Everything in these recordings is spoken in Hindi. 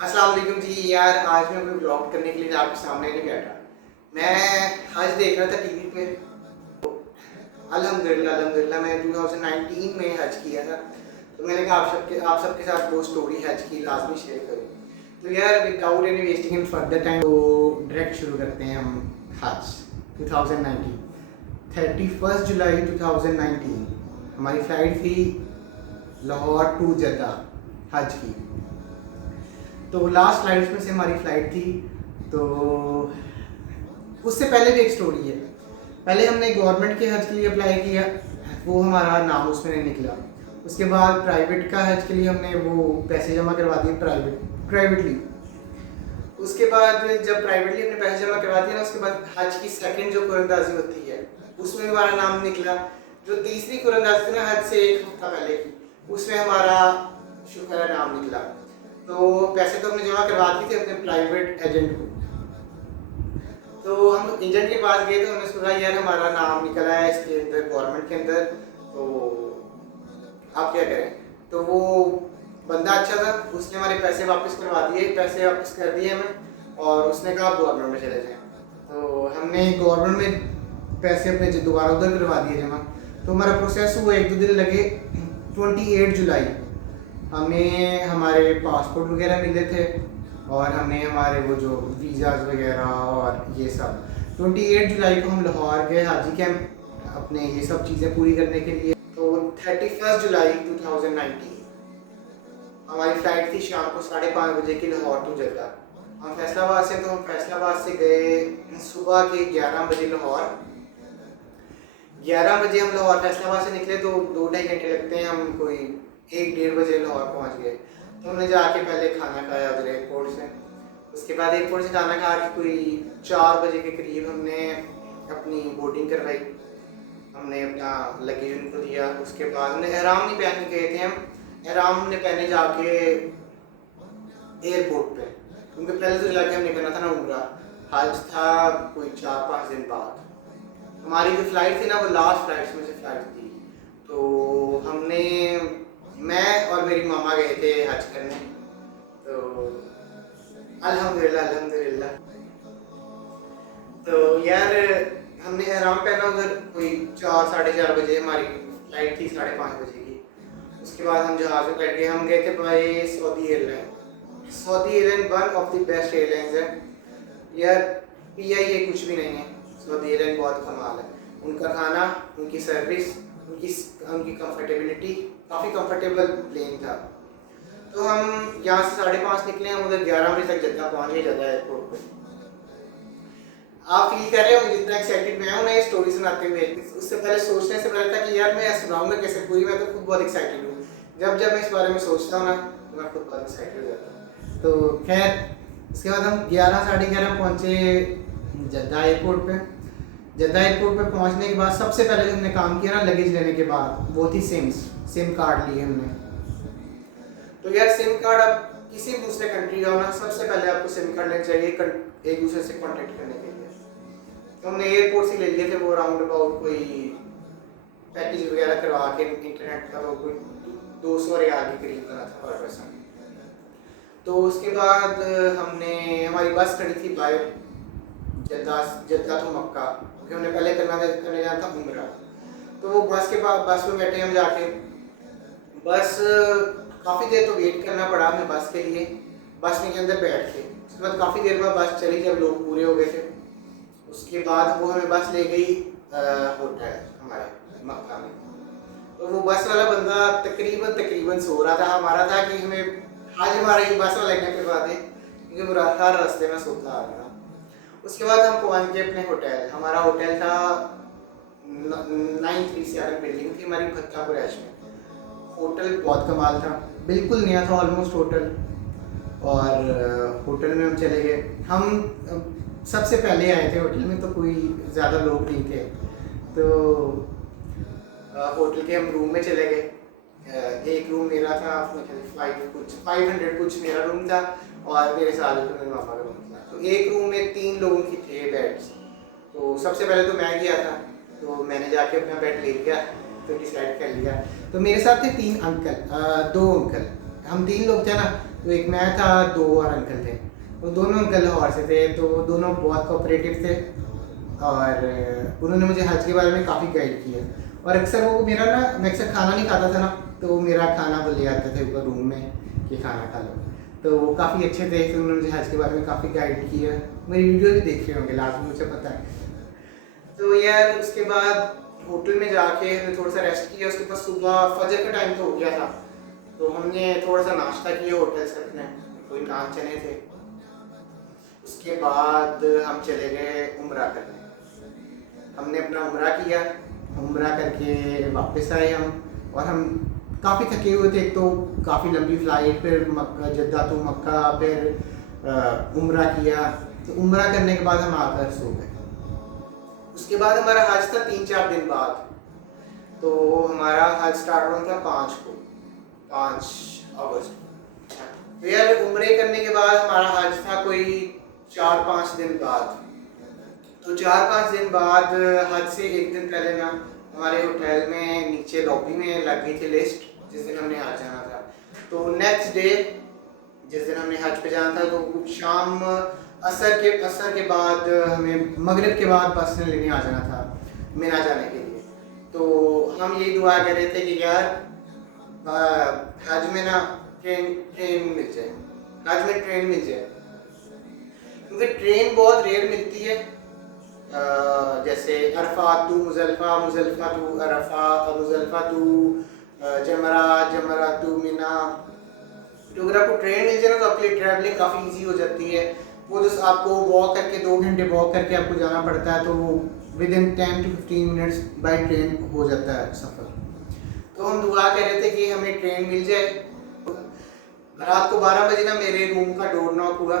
अस्सलाम वालेकुम जी यार। आज मैं कोई ब्लॉग करने के लिए आपके सामने नहीं बैठा। मैं हज देख रहा था टीवी पे। अल्हम्दुलिल्लाह अल्हम्दुलिल्लाह मैं 2019 में हज किया था। तो मैंने कहा आप सबके साथ वो स्टोरी हज की लाजमी शेयर करूँ। तो यार without any wasting in further time तो डायरेक्ट शुरू करते हैं हम हज 2019। 31 जुलाई 2019 हमारी फ़्लाइट थी लाहौर टू जद्दा हज की। तो लास्ट फ्लाइट में से हमारी फ़्लाइट थी। तो उससे पहले भी एक स्टोरी है। पहले हमने गवर्नमेंट के हज के लिए अप्लाई किया, वो हमारा नाम उसमें नहीं निकला। उसके बाद प्राइवेट का हज के लिए हमने वो पैसे जमा करवा दिए प्राइवेटली। उसके बाद जब प्राइवेटली हमने पैसे जमा करवा दिए ना, उसके बाद हज की सेकंड जो कुरंदाजी होती है उसमें हमारा नाम निकला। जो तीसरी कुरंदाजी थी ना हज से एक हफ्ता पहले की, उसमें हमारा शुक्र है नाम निकला। तो पैसे तो हमने जमा करवा दिए थे अपने प्राइवेट एजेंट को। तो हम एजेंट के पास गए तो उन्होंने कहा यार हमारा नाम निकला है इसके अंदर गवर्नमेंट के अंदर, तो आप क्या करें। तो वो बंदा अच्छा था, उसने हमारे पैसे वापस करवा दिए, पैसे वापस कर दिए हमें। और उसने कहा आप गवर्नमेंट में चले जाएँ। तो हमने गवर्नमेंट में पैसे अपने दोबारा उधर करवा दिए जमा। तो हमारा प्रोसेस हुआ, 1-2 दिन लगे। 28 जुलाई हमें हमारे पासपोर्ट वगैरह मिले थे और हमने हमारे वो जो वीज़ाज़ वगैरह और ये सब 28 जुलाई को हम लाहौर गए हाजी कैंप अपने ये सब चीज़ें पूरी करने के लिए। तो 31 जुलाई 2019 हमारी फ़्लाइट थी शाम को 5:30 बजे की लाहौर टू जद्दा। हम फैसलाबाद से तो हम फैसलाबाद से गए सुबह के 11 बजे लाहौर। 11 बजे हम लाहौर फैसलाबाद से निकले तो 2-2.5 घंटे लगते हैं। हम कोई 1-1:30 बजे लाहौर पहुंच गए। तो हमने जाके पहले खाना खाया उधर एयरपोर्ट से। उसके बाद एयरपोर्ट से खाना खा के कोई 4 बजे के करीब हमने अपनी बोर्डिंग करवाई। हमने अपना लगेज उनको दिया। उसके बाद हमने एहराम नहीं पहन के गए थे। हम एहराम हमने पहने जाके एयरपोर्ट पे, क्योंकि पहले तो जाके हमने करना था ना उम्रा। हज था कोई 4-5 दिन बाद। हमारी जो फ़्लाइट थी ना वो लास्ट फ़्लाइट्स में से फ़्लाइट थी। तो हमने मैं और मेरी मामा गए थे हज करने। तो अल्हम्दुलिल्लाह अल्हम्दुलिल्लाह। तो यार हमने एहराम पहना उधर कोई 4-4:30 बजे, हमारी फ़्लाइट थी 5:30 बजे की। उसके बाद हम जहाज़ में बैठ गए। हम गए थे by Saudi airline. Saudi airline one of the best airlines है यार। PIA कुछ भी नहीं है, सऊदी एयरलाइन बहुत कमाल है। उनका खाना, उनकी सर्विस, उनकी कंफर्टेबिलिटी, काफ़ी कंफर्टेबल प्लेन था। तो हम यहाँ से 5:30 निकले, हम उधर 11 बजे तक जद्दा पहुँच गए, जद्दा एयरपोर्ट पे। आप फील कर रहे हो जितना एक्साइटेड मैं हूँ ना ये स्टोरी सुनाते हुए। उससे पहले सोचने से पहले था कि यार मैं सुनाऊंगा कैसे पूरी। मैं तो खुद बहुत एक्साइटेड हूँ। जब मैं इस बारे में सोचता हूँ ना तो मैं खुद बहुत एक्साइटेड हो जाता हूँ। तो खैर उसके बाद हम 11-11:30 पहुँचे जद्दा एयरपोर्ट पे। जद्दा एयरपोर्ट पे पहुँचने के बाद सबसे पहले जो हमने काम किया ना लगेज लेने के बाद, वो थी सिम कार्ड लिए हमने। तो यार सिम कार्ड, आप किसी भी दूसरे कंट्री जाओ ना सबसे पहले आपको सिम कार्ड लेना चाहिए एक दूसरे से कांटेक्ट करने के लिए। तो हमने एयरपोर्ट से ले लिए थे वो राउंड अबाउट कोई पैकेज वगैरह करवा के इंटरनेट का वो कोई 200 रियाल के करीब बना था पर पर्सन। तो उसके बाद हमारी बस खड़ी थी बाहर जद्दा तो मक्का, क्योंकि हमने पहले करने जाना था उम्रा। तो वो बस में बैठे हम जाके। बस काफ़ी देर तो वेट करना पड़ा हमें बस के लिए, बस के अंदर बैठ के। उसके बाद काफ़ी देर बाद बस चली जब लोग पूरे हो गए थे। उसके बाद वो हमें बस ले गई होटल हमारे मक्का में। तो वो बस वाला बंदा तकरीबन सो रहा था। हमारा था कि हमें आज हमारा ये बस वाला लेने करवा दे, क्योंकि वो हर रास्ते में सोता आ रहा। उसके बाद हम पहुँच गए अपने होटल। हमारा होटल था 937 बिल्डिंग थी हमारी भत्तापुर ऐश में। होटल बहुत कमाल था, बिल्कुल नया था ऑलमोस्ट होटल। और होटल में हम चले गए। हम सबसे पहले आए थे होटल में, तो कोई ज़्यादा लोग नहीं थे। तो होटल के हम रूम में चले गए। एक रूम मेरा था, 500 कुछ मेरा रूम था और मेरे साथ मेरे मामा का रूम था। तो एक रूम में 3 लोगों की थे बेड्स। तो सबसे पहले तो मैं गया था, तो मैंने जाके अपना बेड ले लिया, तो डिसाइड कर लिया। तो मेरे साथ थे 2 अंकल। हम 3 लोग थे ना, तो एक मैं था, 2 और अंकल थे। वो दोनों अंकल लाहौर से थे, तो वो दोनों बहुत कोऑपरेटिव थे और उन्होंने मुझे हज के बारे में काफ़ी गाइड किया। और अक्सर वो मेरा ना, मैं अक्सर खाना नहीं खाता था ना, तो मेरा खाना वो ले आते थे ऊपर रूम में कि खाना खा लो। तो वो काफ़ी अच्छे थे, तो उन्होंने मुझे हज के बारे में काफ़ी गाइड किया। मेरी वीडियो भी देख रहे होंगे लास्ट में, मुझे पता है। तो यार उसके बाद होटल में जाके हमने थोड़ा सा रेस्ट किया। उसके बाद सुबह फजर का टाइम तो हो गया था, तो हमने थोड़ा सा नाश्ता किया होटल से अपने, कोई नान चने थे। उसके बाद हम चले गए उम्रा करने। हमने अपना उम्रा किया, उम्रा करके वापस आए हम। और हम काफ़ी थके हुए थे, एक तो काफ़ी लंबी फ़्लाइट, फिर मक्का, जद्दा टू मक्का, फिर उम्रा किया। तो उम्रा करने के बाद हम आकर सो गए। उसके बाद हमारा हज था 3-4 दिन बाद। तो हमारा हज स्टार्ट हुआ था 5 अगस्त। तो यार उम्रे करने के बाद हमारा हज था कोई 4-5 दिन बाद। तो 4-5 दिन बाद हज से एक दिन पहले ना हमारे होटल में नीचे लॉबी में लग गई थी लिस्ट जिस दिन हमने हज जाना था। तो नेक्स्ट डे जिस दिन हमने हज पे जाना था, तो शाम असर के बाद हमें मगरिब के बाद बस ने लेने आ जाना था मिना जाने के लिए। तो हम यही दुआ कर रहे थे कि यार हज में ना ट्रेन मिल जाए, हज में ट्रेन मिल जाए, क्योंकि ट्रेन बहुत रेयर मिलती है। जैसे अरफा टू मुजल्फा, मुजल्फा टू अरफा, मुजल्फा टू जमरा, जमरा टू मिना। तो अगर आपको ट्रेन मिल जाए ना, तो आपके लिए ट्रैवलिंग काफ़ी इजी हो जाती है। वो जो आपको वॉक करके 2 घंटे वॉक करके आपको जाना पड़ता है, तो with in 10 to 15 minutes by train हो जाता है सफ़र। तो हम दुआ कर रहे थे कि हमें ट्रेन मिल जाए। रात को 12 बजे ना मेरे रूम का डोर नॉक हुआ,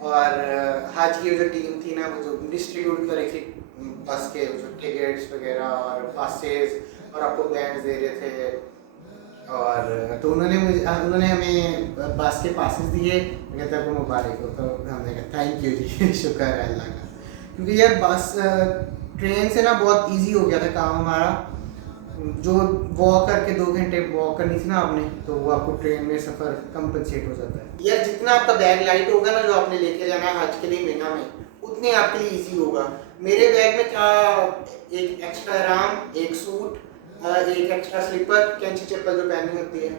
और हज की जो टीम थी ना, वो जो डिस्ट्रीब्यूट कर रही थी बस के जो टिकट्स वगैरह और पासेस, और आपको बैंड्स दे रहे थे। और तो उन्होंने हमें बस के पासेस दिए, कहते हैं आपको मुबारक हो। तो हमने कहा थैंक यू जी शुक्र है अल्लाह का, क्योंकि यार बस ट्रेन से ना बहुत इजी हो गया था काम हमारा। जो वॉक करके 2 घंटे वॉक करनी थी ना आपने, तो वो आपको ट्रेन में सफ़र कंपनसेट हो जाता है। यार जितना आपका बैग लाइट होगा ना, जो आपने लेके जाना है हज के लिए मिना में, उतने आपके लिए इजी होगा। मेरे बैग में था एक एक्स्ट्रा इहराम, एक सूट, एक एक्स्ट्रा स्लीपर, कैंची चप्पल जो पहनी होती है,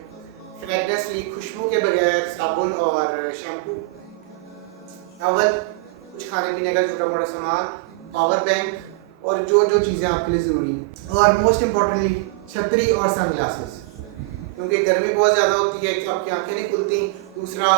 फ्रेगनेंस फ्री खुशबू के बगैर साबुन और शैम्पू, टॉवल, कुछ खाने पीने का छोटा मोटा सामान, पावर बैंक, और जो जो चीज़ें आपके लिए ज़रूरी हैं। और मोस्ट इम्पॉर्टेंटली छतरी और सनग्लासेस, क्योंकि गर्मी बहुत ज़्यादा होती है, तो आपकी आंखें नहीं खुलती। दूसरा,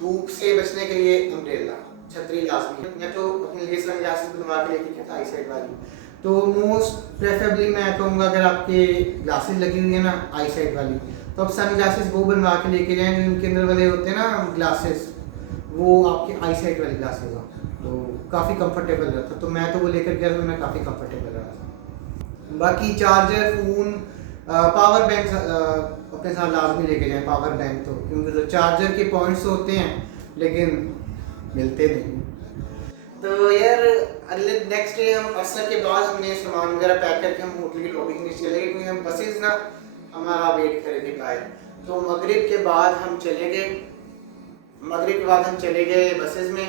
धूप से बचने के लिए अम्ब्रेला, छतरी लाजमी है। मैं तो अपने लिए सनग्लासेस बनवा के लेके गया था आई साइड वाली। तो मोस्ट प्रेफरेबली मैं कहूँगा, अगर आपके ग्लासेस लगी हुई है ना आई साइड वाली, तो आप सन ग्लासेस वो बनवा के लेके जाएँ जिनके अंदर वाले होते हैं ना ग्लासेस, वो आपके आई साइड वाली ग्लासेस हों, तो काफ़ी कंफर्टेबल रहता। तो मैं तो वो लेकर गया, तो मैं काफ़ी कंफर्टेबल रहा था। बाकी चार्जर, फ़ोन, पावर बैंक अपने साथ लाजमी लेके जाएँ। पावर बैंक तो, क्योंकि तो चार्जर के पॉइंट्स होते हैं लेकिन मिलते नहीं। तो यार अगले नेक्स्ट डे हम असर के बाद हमने सामान वगैरह पैक करके हम होटल की लॉबी के नीचे चले गए, क्योंकि हम बसेस ना हमारा वेट कर रहे थे बाहर। तो मगरिब के बाद हम चले गए बसेस में।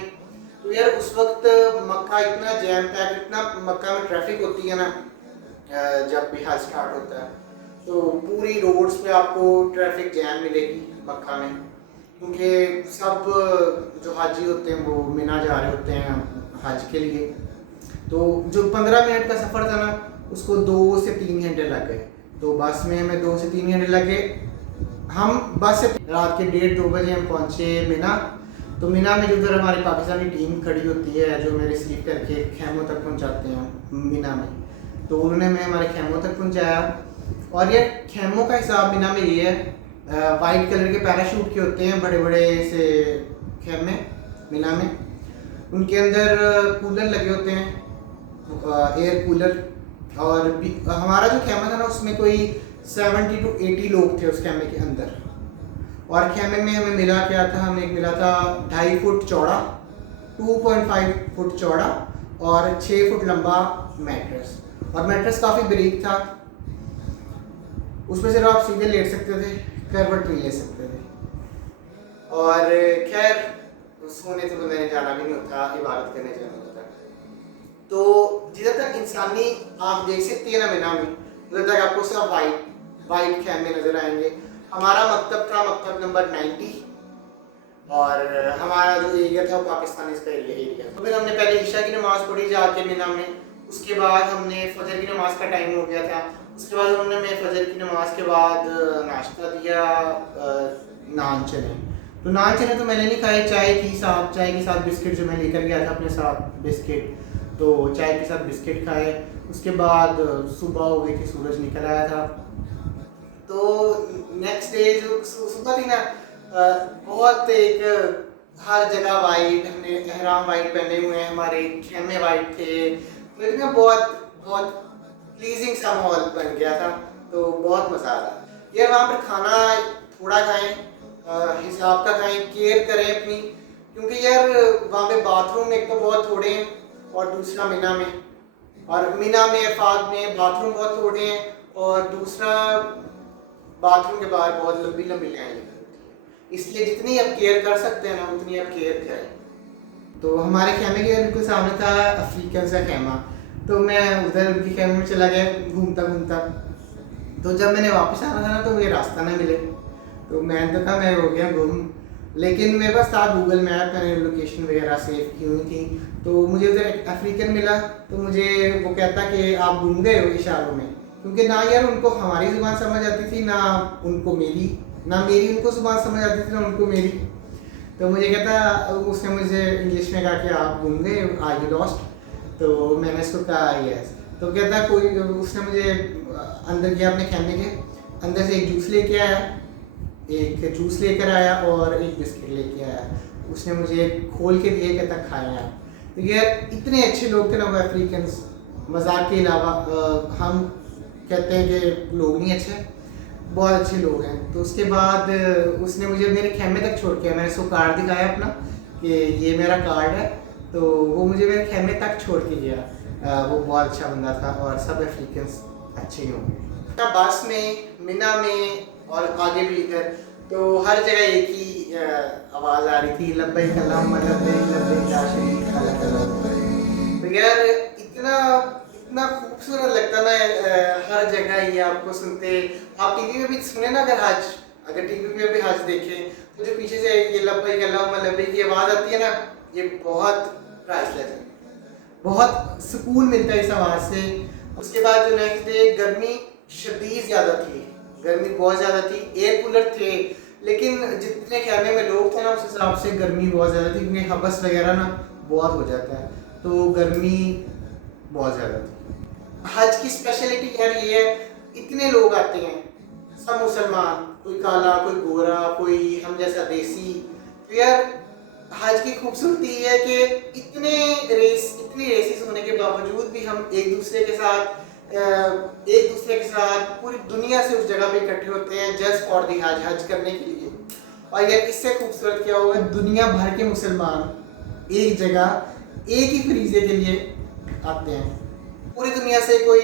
तो यार उस वक्त मक्का इतना जैम पैक, इतना मक्का में ट्रैफिक होती है ना जब भी हज स्टार्ट होता है, तो पूरी रोड्स पे आपको ट्रैफिक जैम मिलेगी मक्का में, क्योंकि सब जो हाजी होते हैं वो मिना जा रहे होते हैं हज के लिए। तो जो 15 मिनट का सफ़र था ना, उसको 2 से 3 घंटे लग गए। तो बस में हमें 2 से 3 घंटे लगे। हम बस से रात के 1:30-2 बजे हम पहुँचे मिना। तो मिना में जो उधर हमारी पाकिस्तानी टीम खड़ी होती है, जो मेरे रिसीव करके खैमों तक पहुँचाते हैं मिना में, तो उन्होंने हमें हमारे खैमों तक पहुँचाया। और ये खैमों का हिसाब मिना में ये है, वाइट कलर के पैराशूट के होते हैं बड़े बड़े से खैमे मिना में, उनके अंदर कूलर लगे होते हैं, एयर कूलर। और हमारा जो खैमा था ना, उसमें कोई 70 to 80 लोग थे उस खैमे के अंदर। और खैमे में हमें मिला क्या था, हमें एक मिला था 2.5 फुट चौड़ा, 2.5 फुट चौड़ा और 6 फुट लंबा मैट्रेस। और मैट्रेस काफ़ी बारीक था, उसमें सिर्फ आप सीधे लेट सकते थे, करवट नहीं ले सकते थे। और खैर सोने तो मैंने जाना भी नहीं होता, इबादत करने जाना होता। तो जिधर तक इंसानी आप देख सकती है ना मीना में, उधर तक आपको सब वाइट वाइट खैमे नज़र आएंगे। हमारा मकतब था मकतब नंबर 90 और हमारा जो एरिया था वो पाकिस्तान का एरिया। तो फिर हमने पहले ईशा की नमाज़ पढ़ी जाके मीना में, उसके बाद हमने फजर की नमाज़ का टाइम हो गया था, उसके बाद हमने फजर की नमाज़ के बाद नाश्ता दिया नान चने। तो नान चने तो मैंने नहीं खाए, चाय के साथ बिस्किट जो मैं लेकर गया था अपने साथ बिस्किट, तो चाय के साथ बिस्किट खाए। उसके बाद सुबह हो गई थी, सूरज निकल आया था। तो नेक्स्ट डे जो सुबह थी ना, बहुत एक हर जगह वाइट, हमने एहराम वाइट पहने हुए हैं, हमारे खेमे वाइट थे, तो इतना बहुत बहुत प्लीजिंग सा माहौल बन गया था। तो बहुत मज़ा आ रहा यार। वहाँ पर खाना थोड़ा खाएं, हिसाब का खाएं, केयर करें अपनी, क्योंकि यार वहाँ पे बाथरूम एक तो बहुत थोड़े हैं और दूसरा मीना में अफाक में बाथरूम बहुत थोड़े हैं, और दूसरा बाथरूम के बाहर बहुत लंबी लंबी लाइन लगी होती है। इसलिए जितनी आप केयर कर सकते हैं ना उतनी आप केयर करें। तो हमारे खेमे के बिल्कुल सामने था अफ्रीकन सा खेमा, तो मैं उधर उनके खेमे में चला गया घूमता घूमता। तो जब मैंने वापस आना था ना तो मुझे रास्ता ना मिले, तो मैंने तो कहा मैं हो गया गुम। लेकिन मेरे पास था गूगल मैप, मैंने लोकेशन वगैरह सेव की हुई थी, तो मुझे उधर एक अफ्रीकन मिला। तो मुझे वो कहता कि आप घूम गए हो इशारों में, क्योंकि ना यार उनको हमारी ज़ुबान समझ आती थी, ना उनको मेरी, ना मेरी उनको ज़ुबान समझ आती थी, ना उनको मेरी। तो मुझे कहता, उसने मुझे इंग्लिश में कहा कि आप घूम गए, आर यू लॉस्ट? तो मैंने उसको कहा यस। तो कहता कोई, उसने मुझे अंदर गया अपने खेमे के अंदर से एक जूस लेके आया, एक जूस लेकर आया और एक बिस्किट लेके आया। उसने मुझे खोल के दिए, कहता खाएं आप। तो यार इतने अच्छे लोग थे ना वो अफ्रीकन्स। मजाक के अलावा हम कहते हैं कि लोग नहीं अच्छे, बहुत अच्छे लोग हैं। तो उसके बाद उसने मुझे मेरे खेमे तक छोड़ के, मैंने उसको कार्ड दिखाया अपना कि ये मेरा कार्ड है, तो वो मुझे मेरे खेमे तक छोड़ के गया। वो बहुत अच्छा बंदा था और सब अफ्रीकन्स अच्छे ही होंगे। बस में, मिना में और आगे भी इधर, तो हर जगह एक ही आवाज़ आ रही थी, लब्बैक अल्लाहुम्मा लब्बैक लब्बैक ला शरीका लक लब्बैक। तो यार इतना इतना खूबसूरत लगता ना हर जगह ये आपको सुनते। आप टीवी में भी सुने ना, अगर टीवी में भी हज देखें तो जो पीछे से ये लब्बैक अल्लाहुम्मा लब्बैक की आवाज़ आती है ना, ये बहुत प्राइसलेस है, बहुत सुकून मिलता है इस आवाज़ से। उसके बाद जो नेक्स्ट डे गर्मी शदीद ज़्यादा थी, गर्मी बहुत ज़्यादा थी, एयर कूलर थे, लेकिन जितने खेमे में लोग थे ना उस हिसाब से गर्मी बहुत ज़्यादा थी, क्योंकि हबस वगैरह ना बहुत हो जाता है, तो गर्मी बहुत ज़्यादा थी। हज की स्पेशलिटी यार ये है, इतने लोग आते हैं, सब मुसलमान, कोई काला, कोई गोरा, कोई हम जैसा देसी। तो यार हज की खूबसूरती ये है कि इतनी रेसेस होने के बावजूद भी हम एक दूसरे के साथ पूरी दुनिया से उस जगह पे इकट्ठे होते हैं जस्ट फॉर दी हज करने के लिए। और यार इससे खूबसूरत क्या होगा, दुनिया भर के मुसलमान एक जगह एक ही फरीजे के लिए आते हैं। पूरी दुनिया से कोई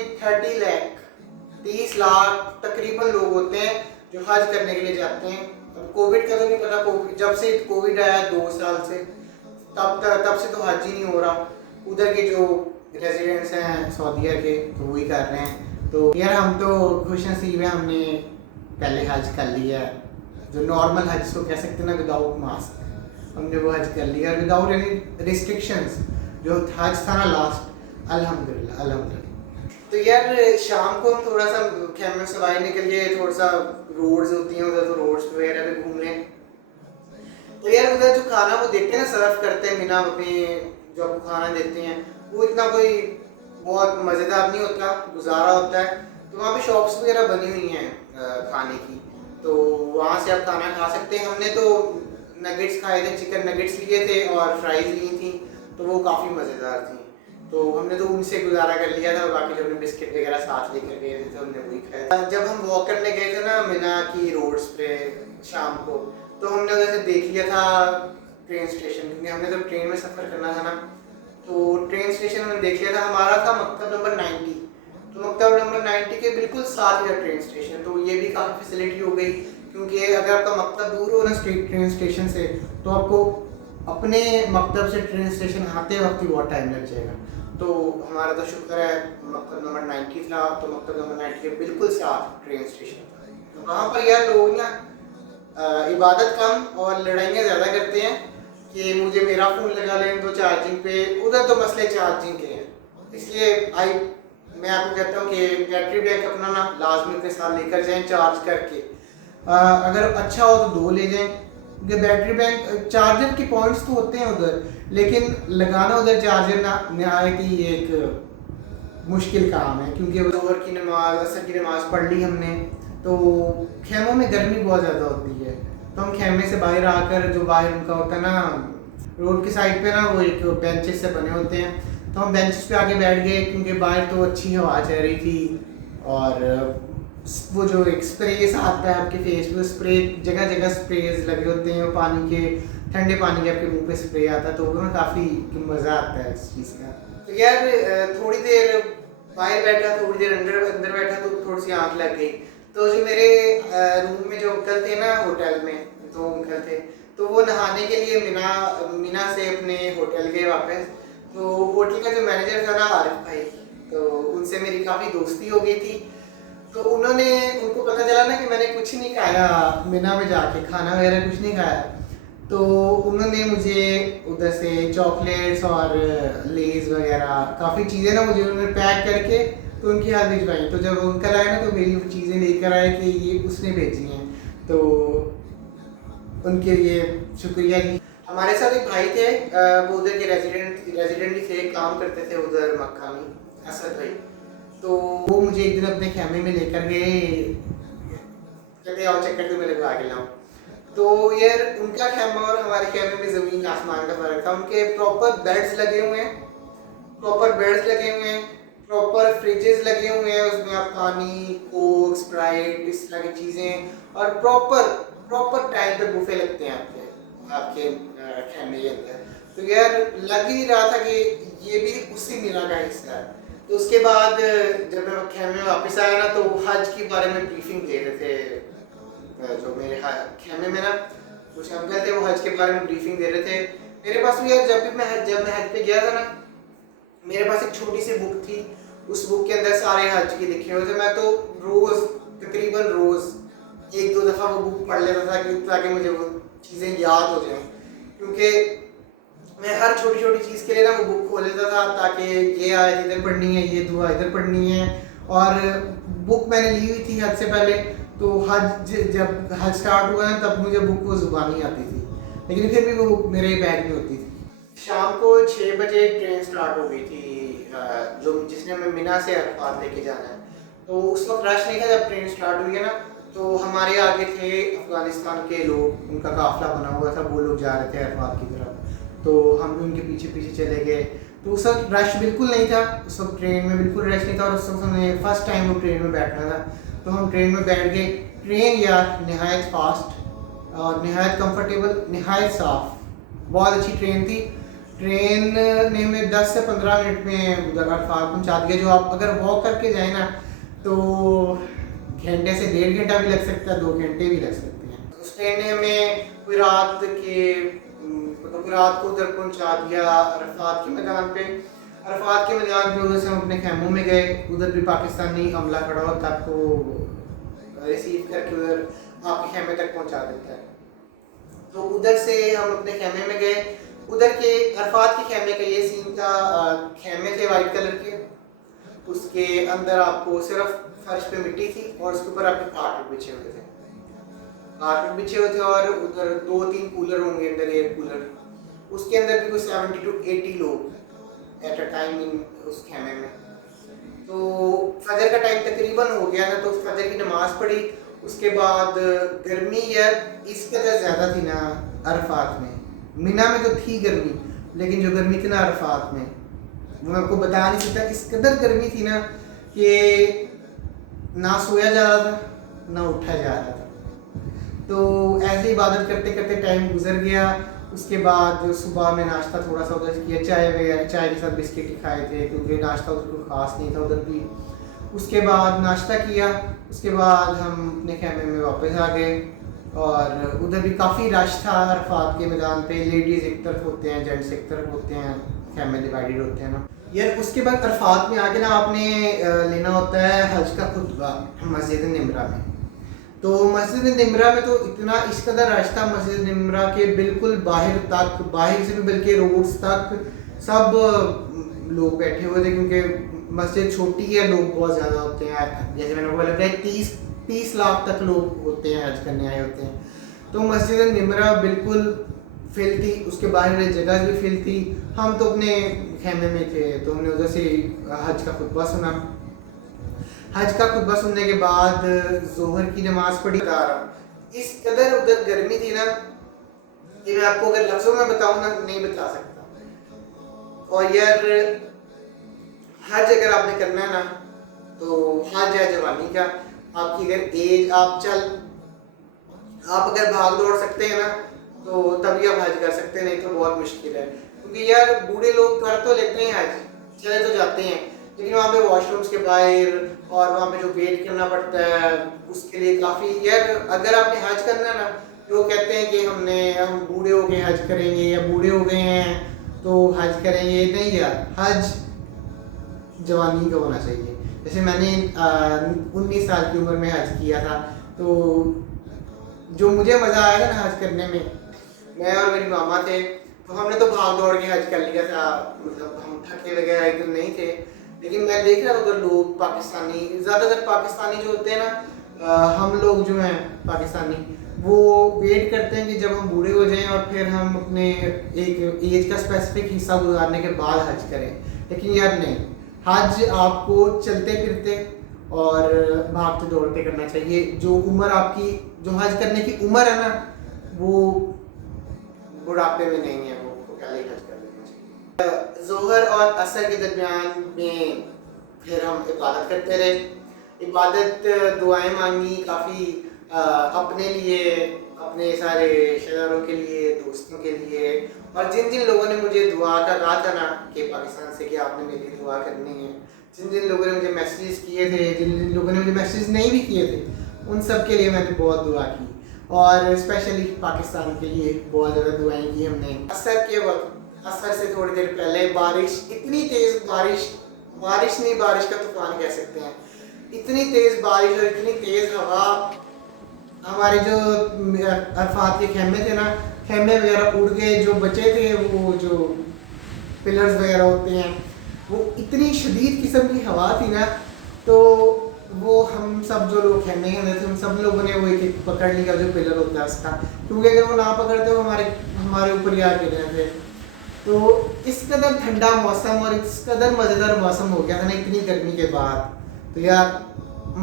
30 लाख तकरीबन लोग होते हैं जो हज करने के लिए जाते हैं। कोविड का तो नहीं पता, जब से कोविड आया 2 साल से, तब से तो हज ही नहीं हो रहा। उधर के जो रेजिडेंट्स हैं सऊदीया के, तो वही कर रहे हैं। तो यार हम तो खुश नसीब है, हमने पहले हज कर लिया है, जो नॉर्मल हज को कह सकते हैं ना, विदाउट मास्क, हमने वो हज कर लिया विदाउट एनी रिस्ट्रिक्शंस, जो हज था ना लास्ट, अल्हम्दुलिल्लाह। तो यार शाम को हम थोड़ा सा खेमे से बाहर निकल के, थोड़ा सा रोड्स होती हैं उधर, तो रोड्स वगैरह पे घूम लें। तो यार उधर जो खाना वो देते हैं ना, सर्व करते हैं मीना में, जो आपको खाना देते हैं, वो इतना कोई बहुत मज़ेदार नहीं होता, गुजारा होता है। तो वहाँ पे शॉप्स वगैरह बनी हुई हैं खाने की, तो वहाँ से आप खाना खा सकते हैं। हमने तो नगेट्स खाए थे, चिकन नगेट्स लिए थे और फ्राइज़ ली थी, तो वो काफ़ी मज़ेदार थी, तो हमने तो उनसे गुजारा कर लिया था। बाकी जो हमने बिस्किट वगैरह साथ लेकर गए थे, तो हमने वही खाया। जब हम वॉक करने गए थे ना मीना की रोड्स पे शाम को, तो हमने उधर से देख लिया था ट्रेन स्टेशन, क्योंकि हमने तो ट्रेन में सफ़र करना था ना, तो ट्रेन स्टेशन में देख लिया था। हमारा था मकतब नंबर 90, तो मकतब नंबर 90 के बिल्कुल साथ ही था ट्रेन स्टेशन, तो ये भी काफ़ी फैसिलिटी हो गई क्योंकि अगर आपका मकतब दूर हो ना ट्रेन स्टेशन से, तो आपको अपने मकतब से ट्रेन स्टेशन आते वक्त ही बहुत टाइम लग जाएगा। तो हमारा तो शुक्र है मकतब नंबर 90 था, तो मकतब नंबर 90 के बिल्कुल साथ ट्रेन स्टेशन था। तो वहाँ पर यार लोग ना इबादत कम और लड़ाइयाँ ज़्यादा करते हैं कि मुझे मेरा फ़ोन लगा लें तो चार्जिंग पे, उधर तो मसले चार्जिंग के हैं। इसलिए मैं आपको कहता हूँ कि बैटरी बैंक अपना ना लाजमी अपने साथ लेकर जाएं चार्ज करके। अगर अच्छा हो तो 2 ले जाएं, क्योंकि बैटरी बैंक चार्जर के पॉइंट्स तो होते हैं उधर, लेकिन लगाना उधर चार्जर ना नहायत ही एक मुश्किल काम है। क्योंकि ज़ोहर की नमाज, असर की नमाज़ पढ़ ली हमने, तो खेमों में गर्मी बहुत ज़्यादा होती है, तो हम खेमे से बाहर आकर, जो बाहर उनका होता है ना रोड की साइड पे ना, वो एक बेंचेस से बने होते हैं, तो हम बेंचेस पे आके बैठ गए क्योंकि बाहर तो अच्छी हवा चल रही थी। और वो जो एक स्प्रे आता है आपके फेस पे, स्प्रे जगह जगह स्प्रेज लगे होते हैं पानी के, ठंडे पानी के आपके मुंह पे स्प्रे आता है, तो वो ना काफ़ी मज़ा आता है इस चीज़ का। तो यार थोड़ी देर बाहर बैठा, थोड़ी देर अंदर अंदर बैठा, तो थोड़ी सी आँख लग गई। तो जो मेरे रूम में जो अंकल थे ना होटल में, दो अंकल थे, तो वो नहाने के लिए मीना से अपने होटल गए वापस। तो होटल का जो मैनेजर था ना आरिफ भाई, तो उनसे मेरी काफ़ी दोस्ती हो गई थी। तो उनको पता चला ना कि मैंने कुछ नहीं खाया मीना में जाके, खाना वगैरह कुछ नहीं खाया, तो उन्होंने मुझे उधर से चॉकलेट्स और लेज़ वगैरह काफ़ी चीज़ें ना मुझे उन्होंने पैक करके तो उनकी हाथ भिजवाई। तो जब अंकल आए ना तो मेरी वो चीज़ें लेकर आए कि ये उसने भेजी हैं, तो उनके लिए शुक्रिया जी। हमारे साथ एक भाई थे, वो उधर के रेजिडेंट ही थे, काम करते थे उधर मक्का में, असद भाई। तो वो मुझे एक दिन अपने खेमे में लेकर गए, कहते आओ चक्कर तो मैं लगवा के लाऊं। तो यार उनका खेमा और हमारे खेमे में ज़मीन आसमान का फ़र्क था। उनके प्रॉपर बेड्स लगे हुए हैं, प्रॉपर फ्रिजेस लगे हुए हैं, उसमें आप पानी, कोक, स्प्राइट, इस तरह की चीज़ें, और प्रॉपर टाइम पे बुफे लगते हैं आपके खेमे के अंदर। तो यार लग ही नहीं रहा था कि ये भी उसी मिला का हिस्सा है। तो उसके बाद जब मैं खेमे में वापस आया ना, तो हज के बारे में ब्रीफिंग दे रहे थे। जो मेरे खेमे में ना कुछ अंकल थे, वो हज के बारे में ब्रीफिंग दे रहे थे। मेरे पास भी यार जब मैं हज पे गया था ना, मेरे पास एक छोटी सी बुक थी, उस बुक के अंदर सारे हज के लिखे हुए थे। मैं तो तकरीबन रोज 1-2 दफ़ा वो बुक पढ़ लेता था ताकि मुझे वो चीज़ें याद हो जाएं। क्योंकि मैं हर छोटी छोटी चीज़ के लिए ना वो बुक खोल लेता था, ताकि ये आयत इधर पढ़नी है, ये दुआ इधर पढ़नी है। और बुक मैंने ली हुई थी हज से पहले, तो जब हज स्टार्ट हुआ ना, तब मुझे बुक वो ज़ुबानी आती थी, लेकिन फिर भी वो बुक मेरे बैग में होती थी। शाम को 6 बजे ट्रेन स्टार्ट हो गई थी, जिसने हमें मिना से अरफात लेके जाना है। तो उस वक्त रश नहीं था जब ट्रेन स्टार्ट हुई है ना, तो हमारे आगे थे अफ़गानिस्तान के लोग, उनका काफ़िला बना हुआ था, वो लोग जा रहे थे अरफात की तरफ, तो हम भी उनके पीछे पीछे चले गए। तो उस वक्त रश बिल्कुल नहीं था, उस वक्त ट्रेन में बिल्कुल रश नहीं था, और उस वक्त हमें फ़र्स्ट टाइम वो ट्रेन में बैठना था। तो हम ट्रेन में बैठ गए। ट्रेन यार नहायत फास्ट और नहायत कंफर्टेबल, नहायत साफ़, बहुत अच्छी ट्रेन थी। ट्रेन ने हमें 10 से 15 मिनट में उधर अरफात पहुँचा दिया। जो आप अगर वॉक करके जाए ना, तो घंटे से 1.5 घंटा भी लग सकता है, 2 घंटे भी लग सकते हैं। उस ट्रेन ने हमें कोई रात को उधर पहुँचा दिया अरफात के मैदान पे। अरफात के मैदान पे उधर से हम अपने खेमों में गए। उधर भी पाकिस्तानी अमला खड़ा होता है, आपको रिसीव करके उधर आपके खेमे तक पहुँचा देता है। तो उधर से हम अपने खेमे में गए। उधर के अरफात के खेमे का ये सीन था, खेमे थे वाइट कलर के, उसके अंदर आपको सिर्फ फर्श पे मिट्टी थी और उसके ऊपर आपके कारपेट बिछे हुए थे, और उधर 2-3 कूलर होंगे अंदर, एयर कूलर। उसके अंदर भी कुछ 70 to 80 लोग एट अ टाइम इन उस खेमे में। तो फजर का टाइम तकरीबन हो गया था, तो फजर की नमाज पढ़ी। उसके बाद गर्मी यार इस कदर ज़्यादा थी ना अरफात में, मिना में तो थी गर्मी, लेकिन जो गर्मी थी ना अरफात में, वो मैं आपको बता नहीं सकता। इस कदर गर्मी थी ना कि ना सोया जा रहा था ना उठा जा रहा था। तो ऐसे इबादत करते करते टाइम गुजर गया। उसके बाद सुबह में नाश्ता थोड़ा सा उधर किया, चाय के साथ बिस्किट ही खाए थे, क्योंकि नाश्ता उधर ख़ास नहीं था उधर भी। उसके बाद नाश्ता किया, उसके बाद हम अपने खेमे में वापस आ गए। और उधर भी काफ़ी रश था अरफात के मैदान पे। लेडीज़ एक तरफ होते हैं, जेंट्स एक तरफ होते हैं, फैमिली डिवाइडेड होते हैं ना यार। उसके बाद अरफात में आके ना आपने लेना होता है हज का खुतबा मस्जिद निमरा में। तो मस्जिद निमरा में तो इतना इस कदर रश था मस्जिद निमरा के बिल्कुल बाहर तक, बाहर से भी बल्कि रोड्स तक सब लोग बैठे हुए थे, क्योंकि मस्जिद छोटी है, लोग बहुत ज़्यादा होते हैं। जैसे मैंने बोला था 30 लाख तक लोग होते हैं, हज करने आए होते हैं। तो मस्जिद निमरा बिल्कुल फिल थी, उसके बाहर जगह भी फिल थी। हम तो अपने खेमे में थे, तो हमने उधर से हज का खुतबा सुना। हज का खुतबा सुनने के बाद जोहर की नमाज पढ़ी। इस कदर उधर गर्मी थी ना कि मैं आपको अगर लफ्जों में बताऊं ना नहीं बता सकता। और यार हज अगर आपने करना है ना तो हज है जवानी का। आपकी अगर एज आप अगर भाग दौड़ सकते हैं ना तो तभी आप हज कर सकते हैं, नहीं तो बहुत मुश्किल है। क्योंकि यार बूढ़े लोग कर तो लेते हैं हज, चले तो जाते हैं, लेकिन वहाँ पे वॉशरूम्स के बाहर और वहाँ पे जो वेट करना पड़ता है उसके लिए काफ़ी यार। अगर आपने हज करना है ना, लोग कहते हैं कि हम बूढ़े हो गए हज करेंगे या बूढ़े हो गए हैं तो हज करेंगे। नहीं यार, हज जवानी का होना चाहिए। जैसे मैंने 19 साल की उम्र में हज किया था, तो जो मुझे मज़ा आया था ना हज करने में, मैं और मेरी मामा थे, तो हमने तो भाग दौड़ के हज कर लिया था। मतलब हम थके वगैरह एकदम नहीं थे, लेकिन मैं देख रहा था उधर लोग पाकिस्तानी, ज़्यादातर पाकिस्तानी जो होते हैं ना, हम लोग जो हैं पाकिस्तानी, वो वेट करते हैं कि जब हम बूढ़े हो जाएं और फिर हम अपने एक एज का स्पेसिफिक हिस्सा गुजारने के बाद हज करें। लेकिन यार नहीं, हज आपको चलते फिरते और भागते दौड़ते करना चाहिए। जो उम्र आपकी, जो हज करने की उम्र है ना, वो बुढ़ापे में नहीं है, वो पहले ही हज कर लेना चाहिए। जोहर और असर के दरमियान में फिर हम इबादत करते रहे। इबादत, दुआएं मांगी काफ़ी, अपने लिए, अपने सारे रिश्तेदारों के लिए, दोस्तों के लिए, और जिन जिन लोगों ने मुझे दुआ का कहा था ना कि पाकिस्तान से कि आपने मेरी दुआ करनी है, जिन जिन लोगों ने मुझे मैसेजेस किए थे, जिन जिन लोगों ने मुझे मैसेज नहीं भी किए थे, उन सब के लिए मैंने बहुत दुआ की। और स्पेशली पाकिस्तान के लिए बहुत ज़्यादा दुआएं की हमने। असर के वक्त, असर से थोड़ी देर पहले बारिश, इतनी तेज़ बारिश नहीं, बारिश का तूफान कह सकते हैं, इतनी तेज़ बारिश और इतनी तेज़ हवा। हमारे जो अरफात के खेमे थे ना, खेमे वगैरह उड़ गए, जो बचे थे वो जो पिलर्स वगैरह होते हैं, वो इतनी शदीद किस्म की हवा थी ना, तो वो हम सब जो लोग खेमे के अंदर थे, हम सब लोगों ने वो एक पकड़ लिया जो पिलर होता है उसका, क्योंकि अगर वो ना पकड़ते वो हमारे ऊपर यार गिर रहे थे। तो इस कदर ठंडा मौसम और इस कदर मज़ेदार मौसम हो गया था ना इतनी गर्मी के बाद, तो यार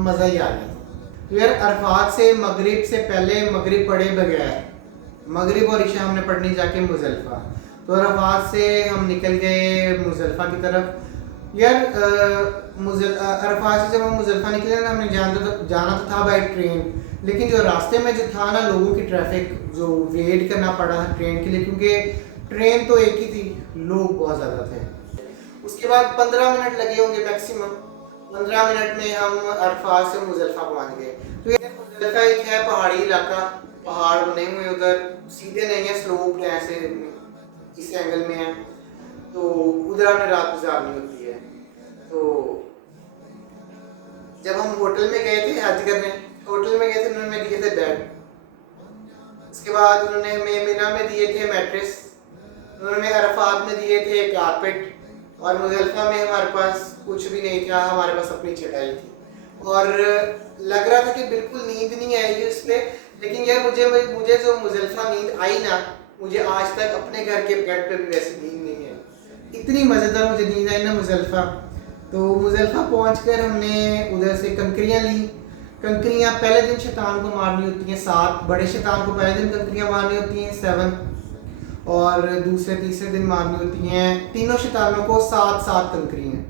मज़ा ही आ गया। तो यार अरफात से मगरिब से पहले मगरिब पढ़े बगैर, मगरिब और इशा हमने पढ़नी जाके मुज़ल्फ़ा, तो अरफात से हम निकल गए मुज़ल्फ़ा की तरफ। यार अरफात से जब हम मुज़ल्फ़ा निकले ना, हमने जाना तो था बाई ट्रेन, लेकिन जो रास्ते में जो था ना, लोगों की ट्रैफिक, जो वेट करना पड़ा था ट्रेन के लिए, क्योंकि ट्रेन तो एक ही थी, लोग बहुत ज़्यादा थे। उसके बाद 15 मिनट लगे होंगे मैक्सिमम, 15 मिनट में हम अरफात से मुज़ल्फ़ा पहुँच गए। तो ये मुज़ल्फ़ा एक है पहाड़ी इलाका, पहाड़ बने हुए उधर, सीधे नहीं है, स्लोप है, ऐसे इस एंगल में है, तो उधर हमने रात गुजारनी होती है। तो जब हम होटल में गए थे हज करने, होटल में गए थे, उन्होंने दिए थे बेड, उसके बाद उन्होंने मिना में दिए थे मैट्रेस, उन्होंने अरफात में दिए थे कारपेट, और मुज़ल्फ़ा में हमारे पास कुछ भी नहीं था, हमारे पास अपनी चटाई थी। और लग रहा था कि बिल्कुल नींद नहीं आएगी उस पर, लेकिन यार मुझे जो मुज़ल्फ़ा नींद आई ना, मुझे आज तक अपने घर के बेड पे भी वैसी नींद नहीं है। इतनी मज़ेदार मुझे नींद आई ना मुज़ल्फ़ा। तो मुज़ल्फ़ा पहुंचकर हमने उधर से कंकरियाँ ली। कंकरियाँ पहले दिन शैतान को मारनी होती हैं 7, बड़े शैतान को पहले दिन कंकरियाँ मारनी होती हैं 7, और दूसरे तीसरे दिन मारनी होती हैं, तीनों शैतानों को 7 कंकरियाँ,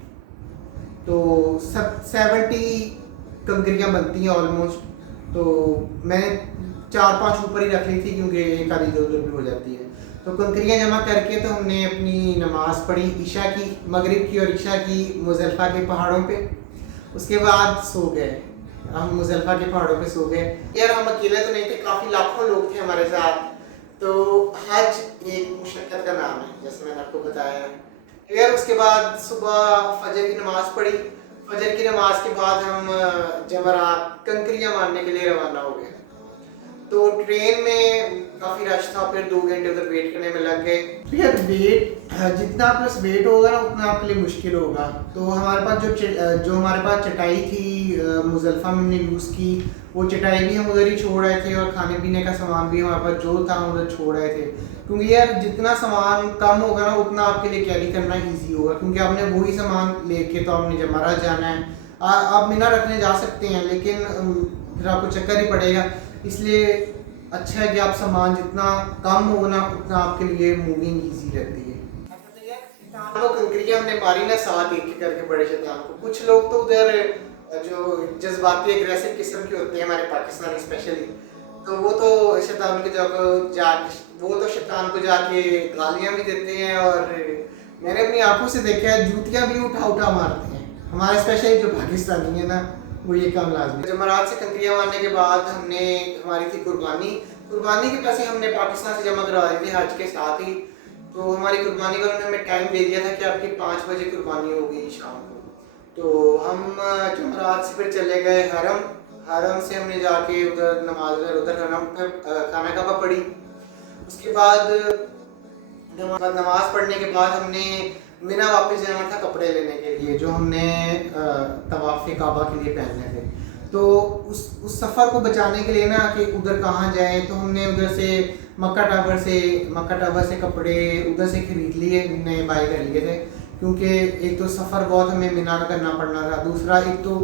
तो 70 कंकरियाँ बनती हैं ऑलमोस्ट। तो मैंने 4-5 ऊपर ही रख ली थी, क्योंकि एक आधी इधर उधर भी हो जाती है। तो कंकरियाँ जमा करके तो हमने अपनी नमाज़ पढ़ी ईशा की, मगरिब की और ईशा की, मुज़ल्फ़ा के पहाड़ों पे। उसके बाद सो गए। हम मुजल्फा के पहाड़ों पे सो गए। यार हम अकेले तो नहीं थे, काफ़ी लाखों लोग थे हमारे साथ। तो हज एक मुशक्क़त का नाम है, जैसे मैंने आपको बताया। यार उसके बाद सुबह फजर की नमाज़ पढ़ी। फजर की नमाज के बाद हम जमरात कंकरियाँ मारने के लिए रवाना हो गए। तो ट्रेन में काफ़ी रश था, फिर 2 घंटे उधर वेट करने में लग गए। फिर वेट जितना प्लस वेट होगा ना उतना आपके लिए मुश्किल होगा। तो हमारे पास जो हमारे पास चटाई थी मुजल्फा में हमने यूज़ की, वो चटाई भी हम उधर ही छोड़ आए थे और खाने पीने का सामान भी हमारे पास जो था हम उधर छोड़ आए थे। क्योंकि यार जितना सामान कम होगा ना उतना आपके लिए कैरी करना ईजी होगा, क्योंकि आपने वही सामान लेके तो आपने जमरात जाना है। आप मीना रखने जा सकते हैं लेकिन फिर आपको चक्कर ही पड़ेगा। इसलिए अच्छा है कि आप सामान जितना कम हो ना उतना आपके लिए मूविंग इजी रहती है। शैतान को कंकरियां हमने मारी ना साथ एक एक करके बड़े शैतान को। कुछ लोग तो उधर जो जज्बाती एग्रेसिव किस्म के होते हैं हमारे पाकिस्तानी स्पेशली, तो वो तो शैतान के शैतान को जाके गालियां भी देते हैं, और मैंने अपनी आंखों से देखा है जूतियां भी उठा उठा मारते हैं। हमारे स्पेशली जो पाकिस्तानी है ना वो ये काम लाजमी। जमरात से कंकरियाँ मारने के बाद हमने हमारी थी कुर्बानी। कुर्बानी के पैसे हमने पाकिस्तान से जमा करवा दिए थे हज के साथ ही। तो हमारी कुर्बानी का उन्होंने हमें टाइम दे दिया था कि आपकी 5 बजे कुर्बानी होगी शाम को। तो हम जमरात से फिर चले गए हरम। हरम से हमने जाके उधर उधर हरम पर खाना काबा पढ़ी। उसके बाद नमाज पढ़ने के बाद हमने मिना वापस जाना था कपड़े लेने के लिए जो हमने तवाफ़े काबा के लिए पहनने थे। तो उस सफ़र को बचाने के लिए ना कि उधर कहाँ जाए, तो हमने उधर से मक्का टावर से कपड़े उधर से ख़रीद लिए, नए बाई कर लिए थे। क्योंकि एक तो सफ़र बहुत हमें मिना करना पड़ना था, दूसरा एक तो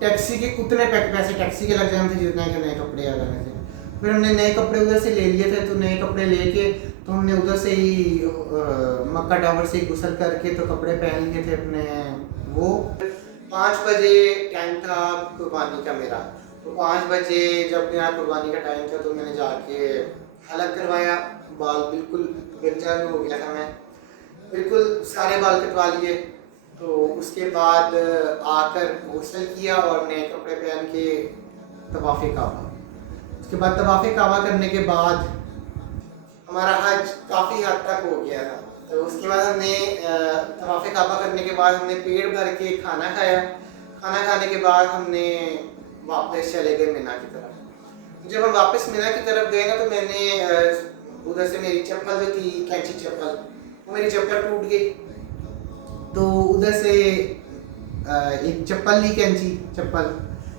टैक्सी के उतने पैसे टैक्सी के लग जाने थे जितने के नए कपड़े आ जाने थे। फिर हमने नए कपड़े उधर से ले लिए थे। तो नए कपड़े लेके तो हमने उधर से ही मक्का टावर से गुसल करके तो कपड़े पहन लिए थे अपने। वो 5 बजे टाइम था कुर्बानी का मेरा। तो 5 बजे जब मेरा कुर्बानी का टाइम था तो मैंने जाके हलक करवाया। बाल बिल्कुल गंजा हो गया था, मैं बिल्कुल सारे बाल कटवा लिए। तो उसके बाद आकर गुसल किया और नए कपड़े पहन के तवाफ़े काबा। उसके बाद तवाफ़े काबा करने के बाद हमारा हज काफ़ी हद तक हो गया था। तो उसके बाद हमने तवाफ़े काबा करने के बाद हमने पेट भर के खाना खाया। खाना खाने के बाद हमने वापस चले गए मिना की तरफ। जब हम वापस मिना की तरफ गए ना तो मैंने उधर से मेरी चप्पल जो थी कैंची चप्पल, वो मेरी चप्पल टूट गई। तो उधर से एक चप्पल ली, कैंची चप्पल,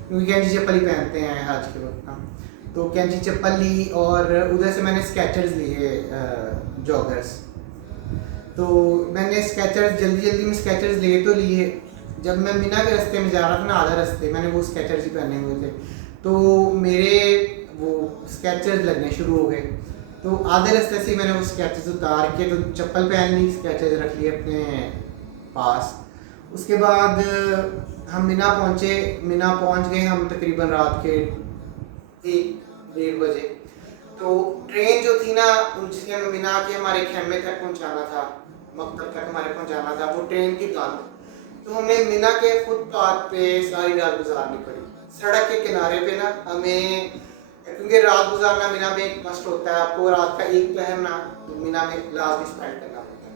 क्योंकि कैंची चप्पल ही पहनते हैं आज के वक्त हम। तो कैंची चप्पल ली और उधर से मैंने स्केचर्स लिए जॉगर्स। तो मैंने स्केचर्स जल्दी में स्केचर्स लिए तो लिए। जब मैं मिना के रास्ते में जा रहा था ना, आधा रास्ते मैंने वो स्केचर्स ही पहने हुए थे, तो मेरे वो स्केचर्स लगने शुरू हो गए। तो आधे रास्ते से मैंने वो स्केचर्स उतार के तो चप्पल पहन ली, स्केचर्स रख लिए अपने पास। उसके बाद हम मिना पहुँचे। मिना पहुँच गए हम तकरीबन रात के 1-1:30 बजे। तो ट्रेन जो थी ना जिसने हमें मिना के हमारे खेमे तक पहुंचाना था, मकतब तक हमारे पहुंचाना था, वो ट्रेन की बंद। तो हमें मिना के फुटपाथ पे सारी रात गुजारनी पड़ी। सड़क के किनारे पे ना हमें, क्योंकि रात गुजारना मिना में एक मस्ट होता है, आपको रात का एक पहर ना मिना में लाजमी स्पेंड करना पड़ता है।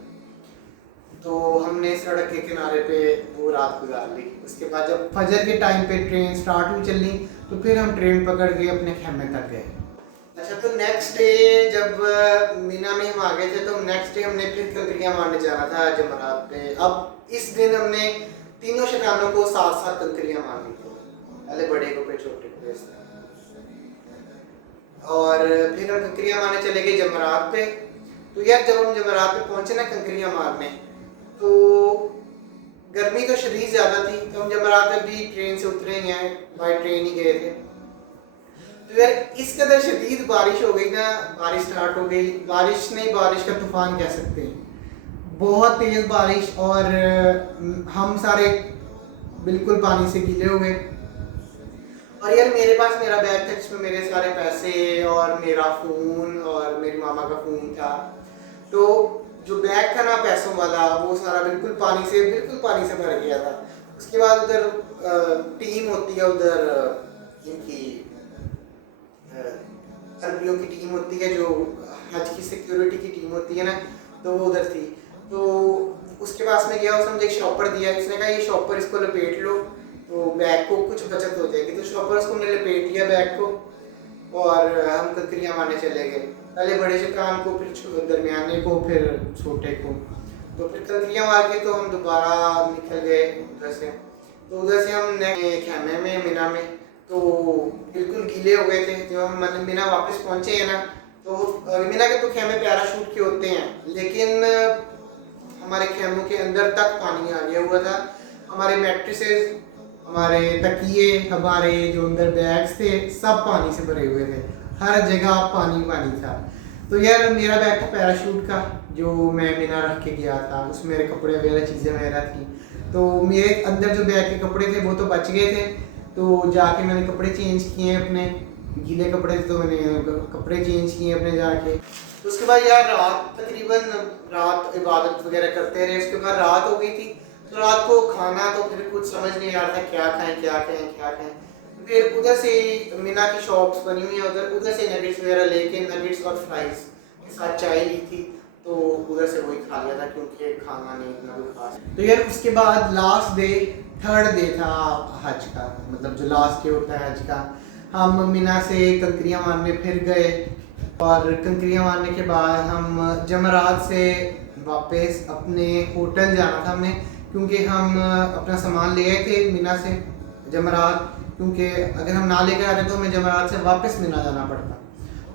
तो हमने सड़क के किनारे पे वो रात गुजार ली। उसके बाद जब फजर के टाइम पे ट्रेन स्टार्ट हुई चलनी, तो फिर हम ट्रेन पकड़ के अपने खेमे तक गए। अच्छा, तो नेक्स्ट डे जब मीना में हम आ गए थे तो नेक्स्ट डे हमने फिर कंकरियाँ मारने जाना था जमरात पे। अब इस दिन हमने तीनों शैतानों को साथ साथ कंकरियाँ मारनी थी, पहले बड़े को फिर छोटे को इस तरह। और फिर हम कंकरियाँ मारने चले गए जमरात पे। तो यार जब हम जमरात पे पहुँचे ना कंकरियाँ मारने, तो गर्मी तो शदीद ज़्यादा थी। तो हम जमरात में भी ट्रेन से उतरे ही हैं, बाई ट्रेन ही गए थे। तो यार इस कदर शदीद बारिश हो गई ना, बारिश स्टार्ट हो गई। बारिश नहीं, बारिश का तूफान कह सकते हैं, बहुत तेज़ बारिश। और हम सारे बिल्कुल पानी से गीले हो गए। और यार मेरे पास मेरा बैग था जिसमें मेरे सारे पैसे और मेरा फ़ोन और मेरी मामा का फ़ोन था। तो जो बैग था ना पैसों वाला, वो सारा बिल्कुल पानी से भर गया था। उसके बाद उधर टीम होती है उधर इनकी अरबियों की टीम होती है जो हज की सिक्योरिटी की टीम होती है ना, तो वो उधर थी। तो उसके पास में गया, उसने मुझे एक शॉपर दिया, उसने कहा ये शॉपर इसको लपेट लो तो बैग को कुछ बचत हो जाएगी। तो शॉपर उसको मैंने लपेट दिया बैग को और हम कंकरियाँ मारने चले गए, पहले बड़े चट्टान को, फिर दरमियाने को, फिर छोटे को। तो फिर कंकरियाँ मार के तो हम दोबारा निकल गए उधर से। तो उधर से हम खेमे में मिना में तो बिल्कुल गीले हो गए थे। जब हम मतलब मिना वापस पहुँचे हैं ना, तो मिना के तो खेमे पैराशूट के होते हैं, लेकिन हमारे खेमों के अंदर तक पानी आ गया हुआ था। हमारे मैट्रिसेस, हमारे तकिए, हमारे जो अंदर बैग्स थे, सब पानी से भरे हुए थे, हर जगह पानी पानी था। तो यार मेरा बैग था पैराशूट का जो मैं मिना रख के गया था, उसमें मेरे कपड़े वगैरह चीज़ें वगैरह थी। तो मेरे अंदर जो बैग के कपड़े थे वो तो बच गए थे, तो जाके मैंने कपड़े चेंज किए अपने, गीले कपड़े थे तो मैंने कपड़े चेंज किए अपने जाके। तो उसके बाद यार तकरीबन रात इबादत वगैरह करते रहे। उसके बाद रात हो गई थी, तो रात को खाना तो फिर कुछ समझ नहीं आ रहा था क्या खाएं क्या खाएं क्या खाएं। फिर उधर से मीना की शॉप्स बनी हुई है उधर से नगेट्स वगैरह लेके, नगेट्स और फ्राइज के साथ चाय ली थी, तो उधर से वही खा लिया था क्योंकि खाना नहीं इतना कोई खास। तो यार उसके बाद लास्ट डे, थर्ड डे था हज का, मतलब जो लास्ट डे होता है हज का। हम मीना से कंकरियाँ मारने फिर गए और कंकरियाँ मारने के बाद हम जमरात से वापस अपने होटल जाना था हमें, क्योंकि हम अपना सामान ले आए थे मीना से जमरात, क्योंकि अगर हम ना लेकर आते तो हमें जमरात से वापस मीना जाना पड़ता।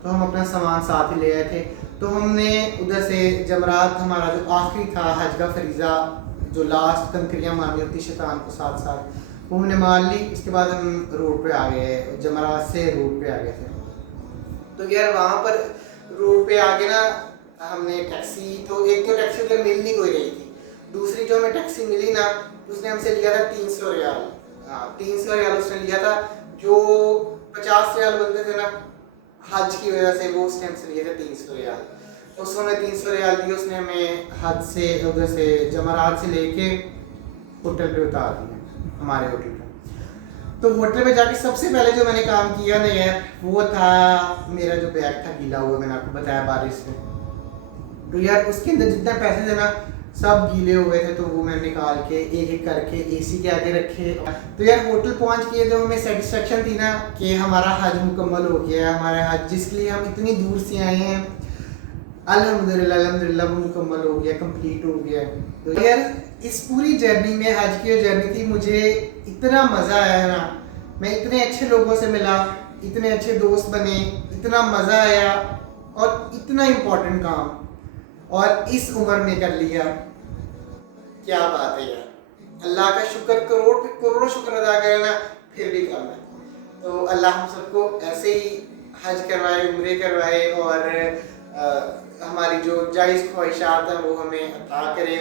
तो हम अपना सामान साथ ही ले आए थे। तो हमने उधर से जमरात, हमारा जो आखिरी था हज का फरीज़ा, जो लास्ट कंकरियाँ मारनी होती शैतान को साथ साथ, वो हमने मार ली। इसके बाद हम रोड पे आ गए, जमरात से रोड पे आ गए थे। तो यार वहाँ पर रोड पे आके ना हमने टैक्सी, तो एक तो टैक्सी उधर मिल नहीं कोई रही थी, दूसरी जो हमें टैक्सी मिली ना उसने हमसे लिया था 300 रियाल। हाँ 300 रियाल उसने लिया था, जो 50 रियाल बनते थे ना हज की वजह से, वो उसने हमसे लिए थे 300 रियाल। तो उसको हमें 300 रियाल दिए, उसने हमें हज से उधर से जमरात से लेके होटल पे उतार दिया, हमारे होटल पे। तो होटल में जाके सबसे पहले जो मैंने काम किया ना यार, वो था मेरा जो बैग था गीला हुआ, मैंने आपको बताया बारिश में। तो यार उसके अंदर जितने पैसे थे ना सब गीले हो गए थे, तो वो मैंने निकाल के एक एक करके एसी के आगे रखे। तो यार होटल पहुंच के जो हमें सेटिस्फेक्शन थी ना कि हमारा हज मुकम्मल हो गया है, हमारा हज जिसके लिए हम इतनी दूर से आए हैं, अल्हम्दुलिल्लाह अल्हम्दुलिल्लाह वो मुकम्मल हो गया, कंप्लीट हो गया। तो यार इस पूरी जर्नी में, हज की जो जर्नी थी, मुझे इतना मज़ा आया ना, मैं इतने अच्छे लोगों से मिला, इतने अच्छे दोस्त बने, इतना मज़ा आया, और इतना इम्पोर्टेंट काम और इस उम्र में कर लिया। क्या बात है यार, अल्लाह का शुक्र, करोड़ों शुक्र अदा करें ना फिर भी कम है। तो अल्लाह हम सबको ऐसे ही हज करवाए, उम्रे करवाए, और हमारी जो जायज़ ख्वाहिशात हैं वो हमें अता करे।